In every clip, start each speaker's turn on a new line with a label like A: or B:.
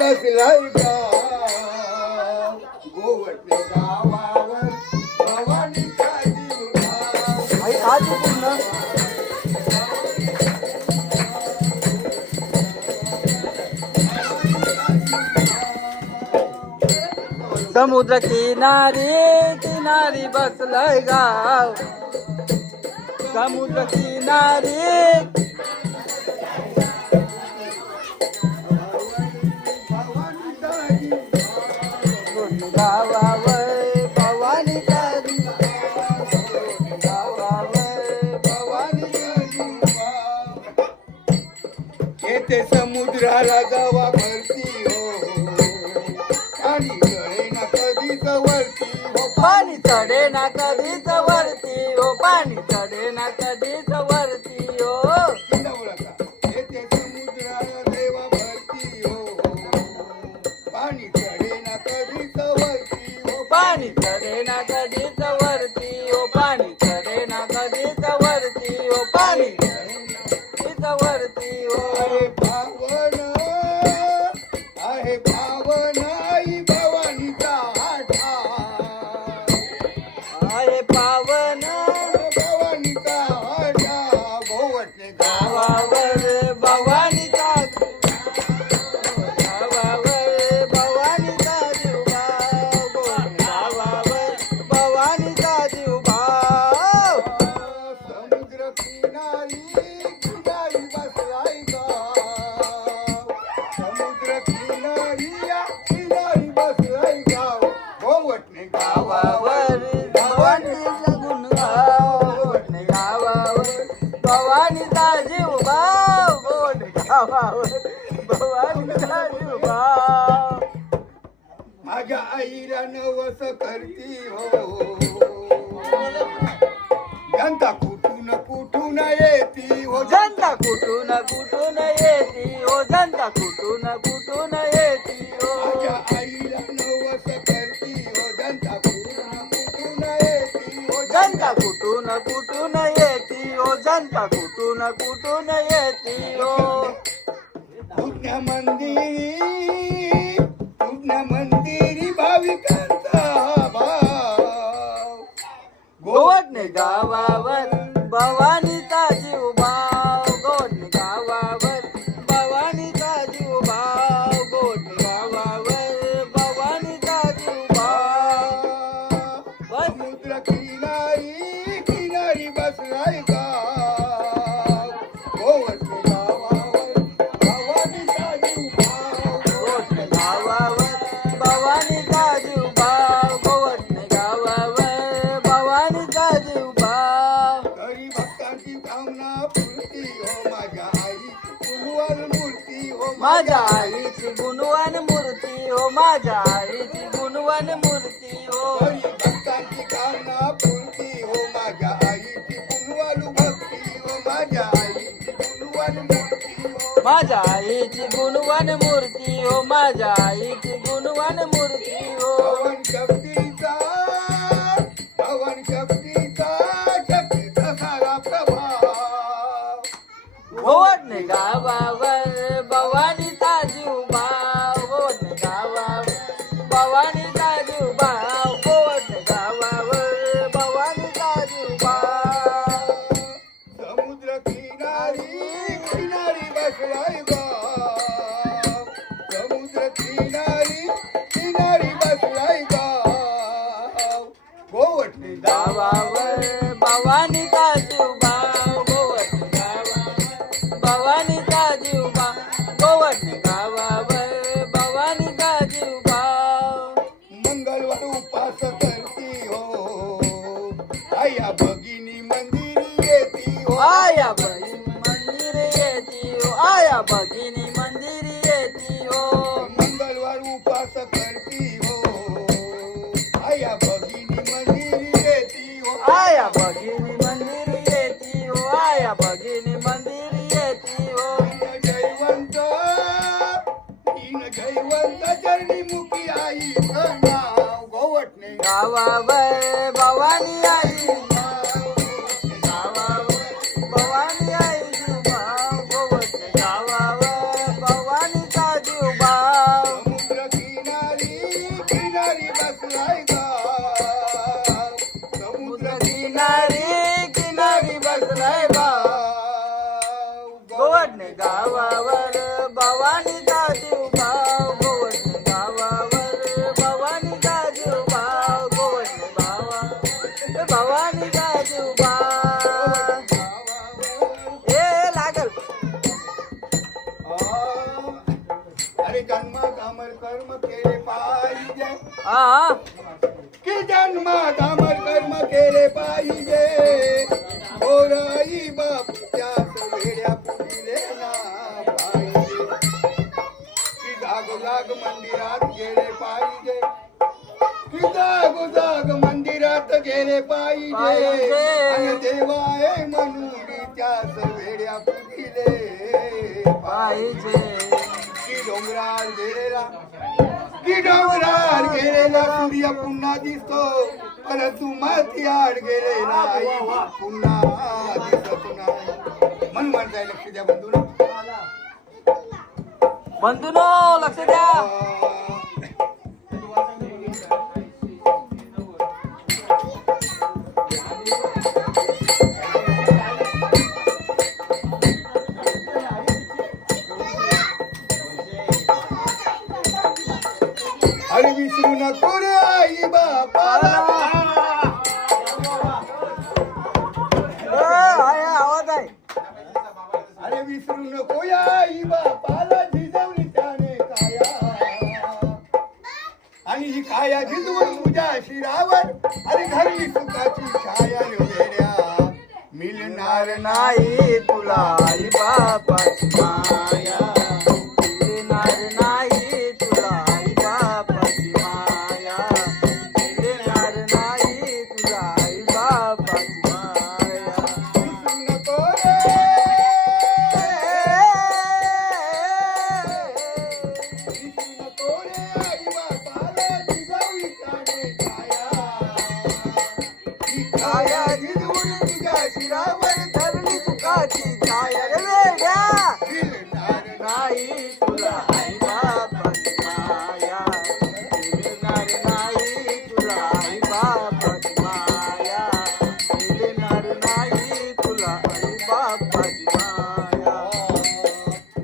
A: बसलाय का गोवट गावावर
B: भवानी
A: आई समुद्र किनारी किनारी बसलाय गाव. समुद्र किनारी ರಾಘವ ಬರ್ತೀವ नवस करती हो. जनता कुठून कुठून येती हो?
B: जनता कुठून कुठून येती हो? जनता कुठून कुठून येती हो?
A: आई नवस करती हो. जनता कुठून कुठून येती हो?
B: जनता कुठून कुठून येती हो? जनता कुठून कुठून येती हो?
A: मंदिर ದಾವಾ माझ्या
B: आईची गुणवान मूर्ती हो माझ्या आईची गुणवान मूर्ती हो
A: भक्तांची कामना हो माझ्या आईची गुणवान हो माझ्या आईची गुणवान मूर्ती हो
B: माझ्या आईची गुणवान मूर्ती हो माझ्या आईची गुणवान मूर्ती हो
A: पवन शक्तीचा पवन शक्तीचा शक्तीचा सारा प्रभा गावा
B: भगिनी मंदिरी येती हो
A: मंगळवार उपास करती हो आया भगिनी मंदिरी येती हो
B: आया भगिनी मंदिरी येती हो आया भगिनी मंदिरी येती हो
A: जयवंत जयवंत चरणी मुखी आई नाव गावा की जन्मात अमर कर्म केले पाहिजे. ओराई बापूच्या वेड्या पुढिले ना पाहिजे. की जागोजाग मंदिरात गेले पाहिजे. की जागोजाग मंदिरात गेले पाहिजे. आणि देवाय म्हणून त्याच वेड्या पुढिले
B: पाहिजे.
A: की डोंगराळ गेलेला की डोंगराळ गेलेला सूर्य पुन्हा दिसतो परंतु माती आड गेलेला आई पुन्हा दिसत नाही. मन म्हणताय लक्ष द्या बंधू
B: बंधूनो लक्ष द्या.
A: अरे विसरू नको रे आई बापाला.
B: आवाज आहे.
A: अरे विसरू नको या आई बापाला झिजवली त्याने काया. आणि ही काया झिजवून तुझ्या शिरावर. अरे घरी सुखाची छाया वेड्या मिळणार
B: नाही तुला आई बापाची
A: झिजवून तुझ्या शिरावर
B: धरली तुकाची छाया रे वेड्या
A: मिळणार
B: नाही तुला आई बापाची माया नाही तुला आई बापाची माया मिळणार नाही तुला आई बापाची माया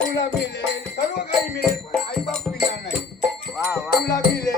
A: तुला मिळेल सर्व काही मिळेल पण आई बाप मिळणार नाही.
B: वा वा.
A: तुला मिळेल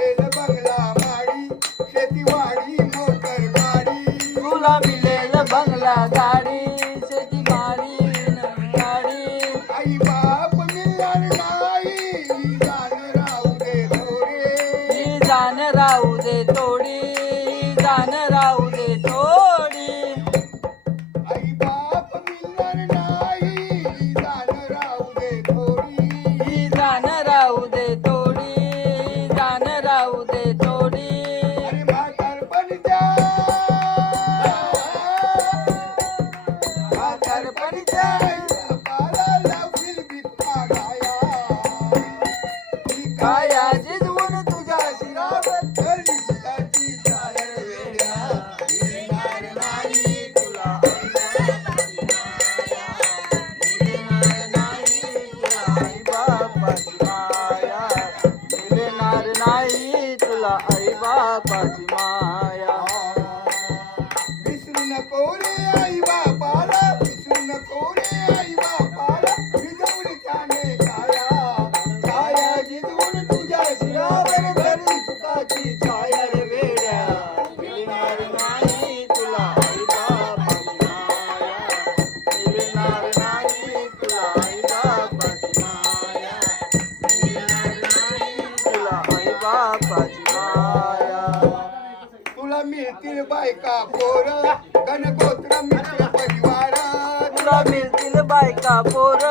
A: मिळतील बायका पोर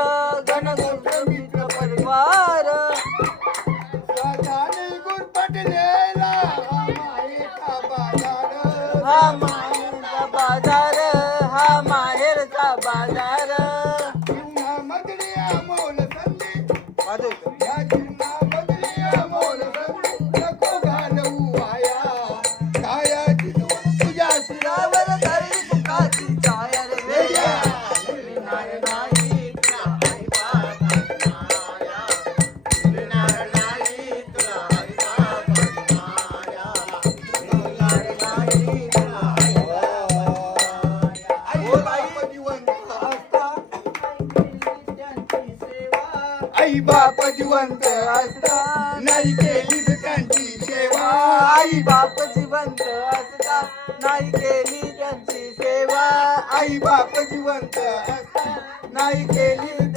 A: गणगोत्र
B: असता
A: नाही केली त्यांची सेवा.
B: आई बाप जिवंत असता नाही केली त्यांची सेवा.
A: आई बाप जिवंत असता नाही केली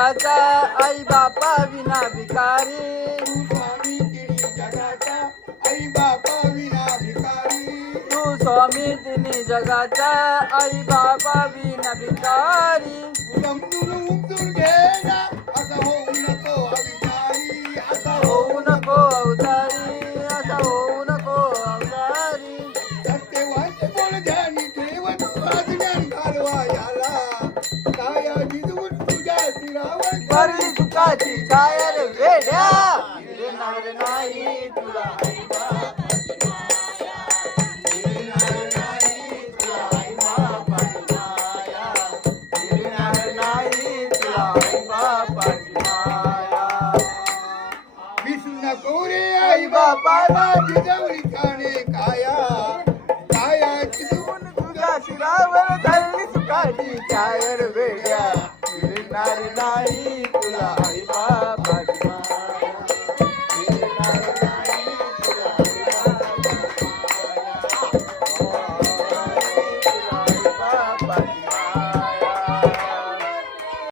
A: जगाचा आई बापा विना भिकारी.
B: स्वामी तिनी जगाचा आई बापा विना भिकारी.
A: तू स्वामी जगाचा आई बापा विना भिकारी.
B: भरली सुखाची कायर वेड्या. फिरणार नाही तुला.
A: बाबा